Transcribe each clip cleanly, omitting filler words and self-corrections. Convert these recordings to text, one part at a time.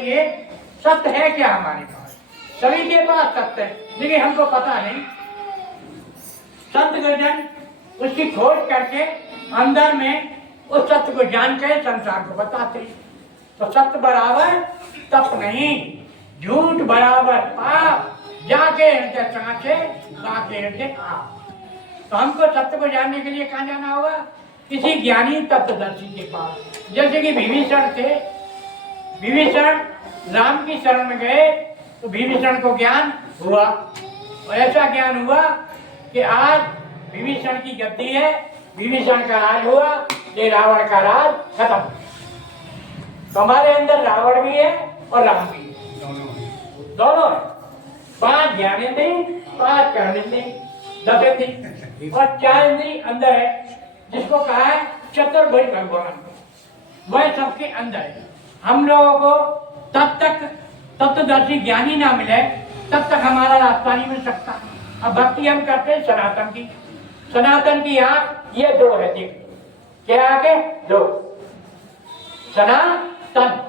ये सत्य है क्या हमारे पास? सभी के पास सत्य है, लेकिन हमको पता नहीं। संत गुरुजन उसकी खोज करके अंदर में उस सत्य को जान के संसार को बताते। तो सत्य बराबर तप नहीं, झूठ बराबर पाप, जाके हृदय सांचे बाके हृदय आप। तो हमको सत्य को जानने के लिए कहाँ जाना होगा? किसी ज्ञानी तत्वदर्शी के पास। जैसे कि विभीषण थे, विभीषण राम की शरण में गए तो विभीषण को ज्ञान हुआ, और ऐसा ज्ञान हुआ कि आज विभीषण की गद्दी है, विभीषण का राज हुआ, ये रावण का राज खत्म। तो हमारे अंदर रावण भी है और राम भी है, दोनों है। 5 ज्ञानेंद्रिय, 5 कर्मेंद्रिय, 10 इंद्रिय और 4 इंद्रिय अंदर है, जिसको कहा है चतुर्भुज भगवान, वह सबके अंदर है। हम लोगों को तब तक तत्वदर्शी ज्ञानी ना मिले तब तक हमारा रास्ता नहीं मिल सकता। अब भक्ति हम करते हैं सनातन की, सनातन की आंख ये 2 है, देख क्या आगे 2 सनातन।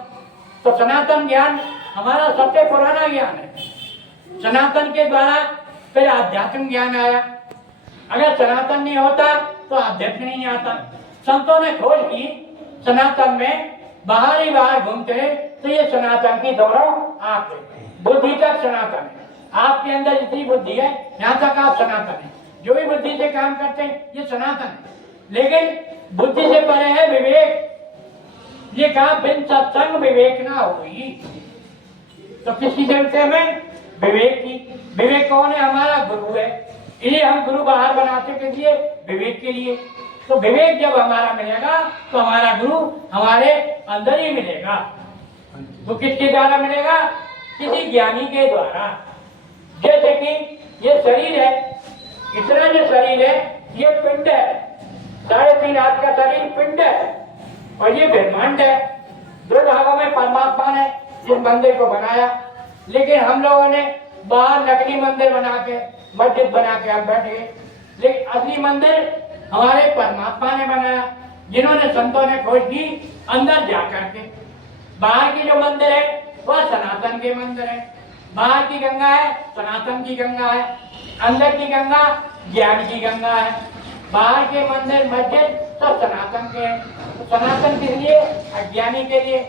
तो सनातन ज्ञान हमारा सबसे पुराना ज्ञान है। सनातन के द्वारा फिर आध्यात्म ज्ञान आया। अगर सनातन नहीं होता तो आध्यात्म नहीं आता। संतों ने खोज की सनातन में, बाहर ही बाहर घूमते हैं तो ये सनातन की दोनों आंख है। बुद्धि तक सनातन है, आपके अंदर जितनी बुद्धि है यहाँ तक आप सनातन है। जो भी बुद्धि से काम करते हैं ये सनातन है। लेकिन बुद्धि से परे है विवेक। ये कहा बिन सत्संग विवेक ना होगी। तो किसकी जरूरत है हमें? विवेक की। विवेक कौन है? हमारा गुरु है। इन्हें हम गुरु बाहर बनाते के लिए, विवेक के लिए। तो विवेक जब हमारा मिलेगा तो हमारा गुरु हमारे अंदर ही मिलेगा। तो किसके द्वारा मिलेगा? किसी ज्ञानी के द्वारा। जैसे कि ये शरीर है, इतना जो शरीर है ये पिंड है, 3.5 हाथ का शरीर पिंड है, और ये ब्रह्मांड है। 2 भागों में परमात्मा ने इस मंदिर को बनाया, लेकिन हम लोगों ने बाहर नकली मंदिर बना के, मस्जिद बना के हम बैठ गए। लेकिन असली मंदिर हमारे परमात्मा ने बनाया, जिन्होंने संतों ने खोज की अंदर जाकर के। बाहर की जो मंदिर है वह सनातन के मंदिर है। बाहर की गंगा है सनातन की गंगा है, अंदर की गंगा ज्ञान की गंगा है। बाहर के मंदिर मस्जिद सब सनातन के हैं। तो सनातन किस लिए? अज्ञानी के लिए,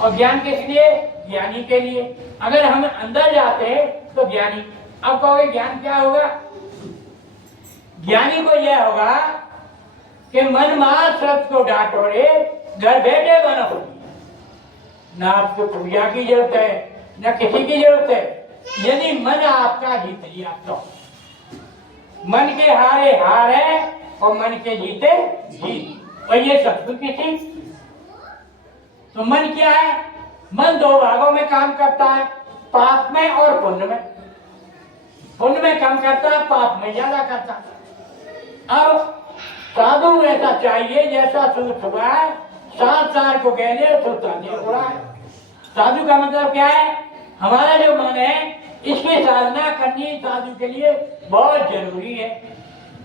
और ज्ञान किस लिए? ज्ञानी के लिए। अगर हम अंदर जाते हैं तो ज्ञानी। अब कहोगे ज्ञान क्या होगा? ज्ञानी को यह होगा कि मन मार शब्द को डांटो रे, घर बैठे बनो। ना आपको पूजा की जरूरत है न किसी की जरूरत है। यदि मन आपका जीत लिया तो मन के हारे हार है और मन के जीते जीत। और ये सत्सुख की चीज। तो मन क्या है? मन 2 भागों में काम करता है, पाप में और पुण्य में। पुण्य में कम करता है, पाप में ज्यादा करता है। अब साधु ऐसा चाहिए जैसा सूत हुआ है, 7 साल को कहने उड़ा है। साधु का मतलब क्या है? हमारा जो मन है इसकी साधना करनी साधु के लिए बहुत जरूरी है।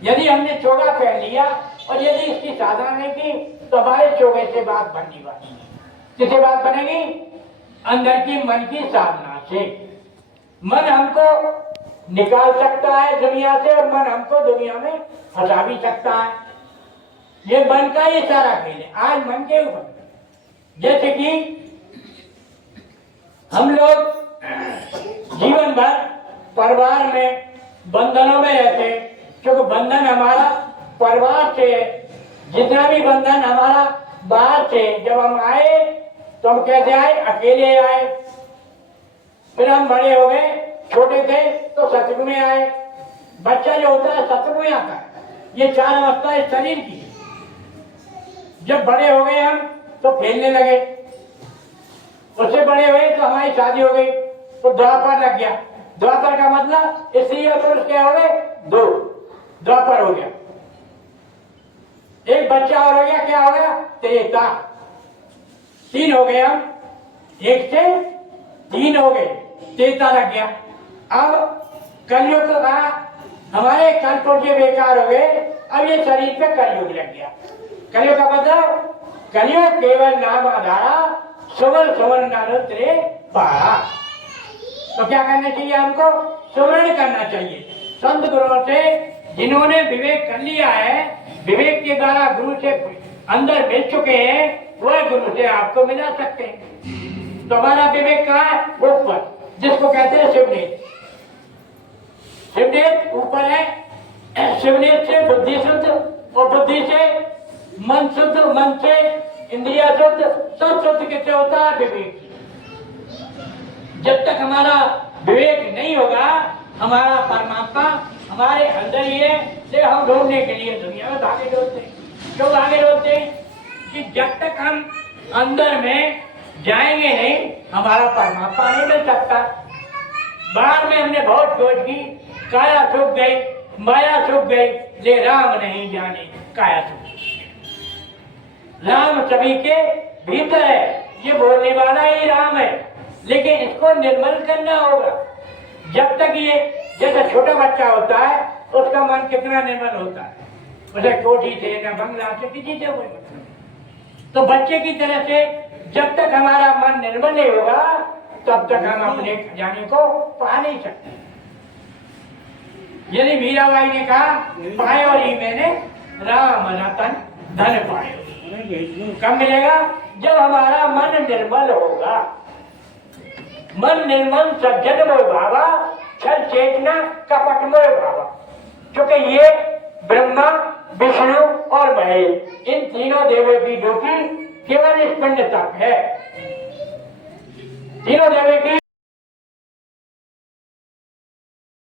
यदि हमने चोगा पहन लिया और यदि इसकी साधना नहीं की तो हमारे चोगे से बात बनने वाली है। किससे बात बनेगी? अंदर की मन की साधना से। मन हमको निकाल सकता है दुनिया से, और मन हमको दुनिया में फंसा भी सकता है। ये मन का ही सारा खेल है आज मन के ऊपर। जैसे कि हम लोग जीवन भर परिवार में बंधनों में रहते, क्योंकि बंधन हमारा परिवार से, जितना भी बंधन हमारा बाहर से। जब हम आए तो हम कैसे आए? अकेले आए। फिर हम बड़े हो गए, छोटे थे तो सत्संग में आए। बच्चा जो होता है सत्संग में आता है। ये 4 अवस्था इस शरीर की। जब बड़े हो गए हम तो खेलने लगे, उससे बड़े हुए तो हमारी शादी हो गई, तो द्वापर लग गया। द्वापर का मतलब स्त्री और पुरुष क्या हो गए? 2, द्वापर हो गया। एक बच्चा और हो गया, क्या हो गया? त्रेता। 3 हो गए हम, 1 से 3 हो गए, त्रेता लग गया। अब कलयुग का हमारे कलपुर्जे बेकार हो गए, अब ये शरीर पे कलयुग लग गया। कलयुग का मतलब कलयुग केवल नाम आधारा सुवर्ण सुवर्ण नारोत्रे पारा। तो क्या करना चाहिए हमको? सुवर्ण करना चाहिए। संत गुरुओं से जिन्होंने विवेक कर लिया है, विवेक के द्वारा गुरु से अंदर मिल चुके हैं, वह गुरु से आपको मिला सकते हैं। तो हमारा विवेक कहाँ है? ऊपर, जिसको कहते हैं शिवनेत्र। शिवनेत्र ऊपर है। शिवनेत्र से बुद्धि शुद्ध, और बुद्धि से मन शुद्ध, मन से इंद्रिया शुद्ध, सब शुद्ध किससे होता है? विवेक। जब तक हमारा विवेक नहीं होगा, हमारा परमात्मा हमारे अंदर ही है। जो हम ढूंढने के लिए दुनिया में भागे दौड़ते हैं। क्यों भागे दौड़ते हैं? कि जब तक हम अंदर में जाएंगे नहीं, हमारा परमात्मा नहीं मिल सकता। बाहर में हमने बहुत खोज की, काया सूख गई, माया सूख गई, ले राम नहीं जाने काया सूख। राम सभी के भीतर है, ये बोलने वाला ही राम है, लेकिन इसको निर्मल करना होगा। जब तक ये, जैसे छोटा बच्चा होता है, उसका मन कितना निर्मल होता है, उसे कोठी से न बंगला से किसी से कोई मतलब। तो बच्चे की तरह से जब तक हमारा मन निर्मल नहीं होगा, तब तक हम अपने खजाने को पा नहीं सकते। यदि मीराबाई ने कहा, पाए और ही मैंने राम रतन धन पाए। कब मिलेगा? जब हमारा मन निर्मल होगा। मन निर्मल सज्जन मोह भावा, छल चेतना कपट मोह भावा। क्योंकि ये ब्रह्मा, विष्णु और महेश, इन तीनों देवों की ड्यूटी केवल इस पिंड तक है। तीनों देवों की